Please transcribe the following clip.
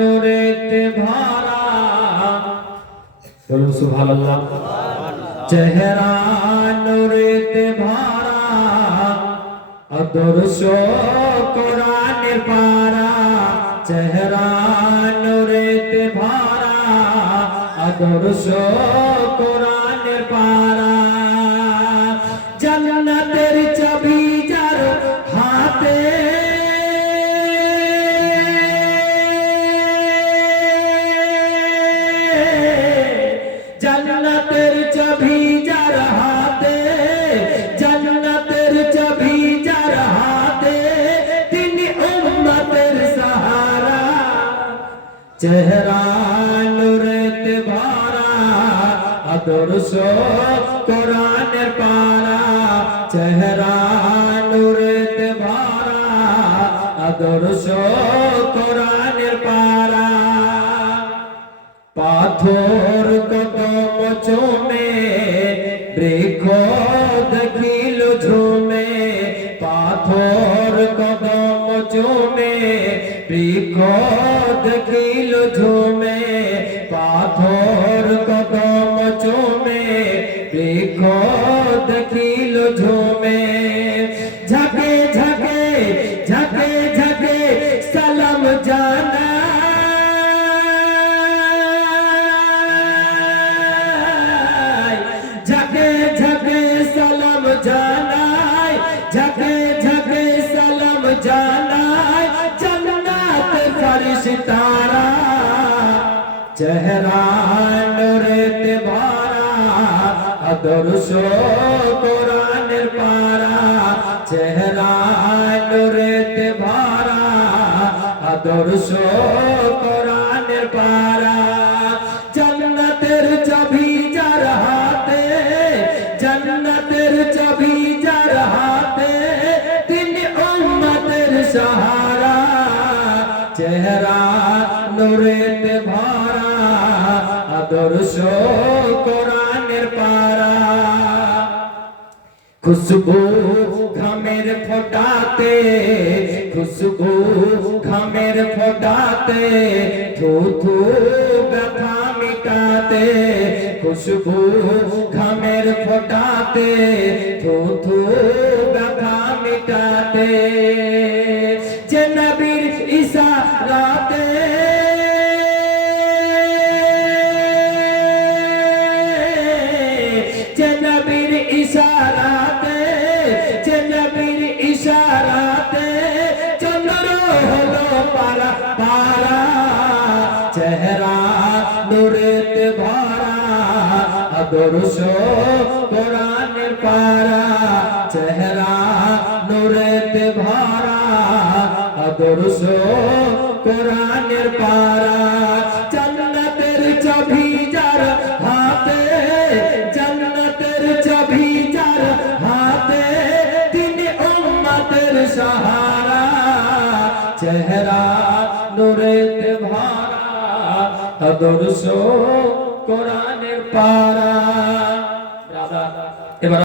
নূরেতে ভরা বলুন সুবহানাল্লাহ চেহারা নূরেতে ভরা আদর্শ কোরআনের পারা চেহারা নূরেতে ভরা আদর্শ কোরআনের পারা জান্নাতের চাবি যার হাতে জান্নাতের চাবি যার হাতে জান্নাতের চাবি যার হাতে তিনি উম্মতের সাহারা চেহারা নূরেতে ভরা আদর্শ কোরআনের পারা চেহারা নূরেতে ভরা আদর্শ কোরআনের পারা পাথর কদম চুমে বৃক্ষ দেখিল ঝুমে পাথর কদম চুমে বৃক্ষ দেখিল ঝুমে পাথর কদম চুমে বৃক্ষ দেখিল ঝুমে ঝাঁকে ঝাঁকে ঝাঁকে ঝাঁকে সালাম জানা ঝাঁকে ঝাঁকে সালাম জানাই ঝাঁকে ঝাঁকে সালাম জানাই জান্নাতের ফেরেশতারা চেহারা নূরেতে ভরা আদর্শ কোরআনের পারা চেহারা নূরেতে ভরা আদর্শ কোরআনের পারা জান্নাতের চাবি যার হাতে জান্নাতের চাবি যার হাতে তিনি উম্মতের সাহারা চেহারা নূরেতে ভরা আদর্শ কোরআনের পারা খুশবু ঘামের ফোটাতে খুশবু ঘামের ফোটাতে থু থু ব্যথা মিটাতে খুশবু ঘামের ফোটাতে থু থু ব্যথা মিটাতে যে নবীর ইশারাতে যে নবীর ইশারাতে যে নবীর ইশারাতে চন্দ্র হলো পারা পারা চেহারা নূরেতে ভরা আদর্শ কোরআনের পারা চেহারা নূরেতে ভরা আদর্শ কোরআনের পারা জান্নাতের চাবি যার হাতে জান্নাতের চাবি যার হাতে তিনি উম্মতের সাহারা চেহারা নূরেতে ভরা আদর্শ কোরআনের পারা। এবার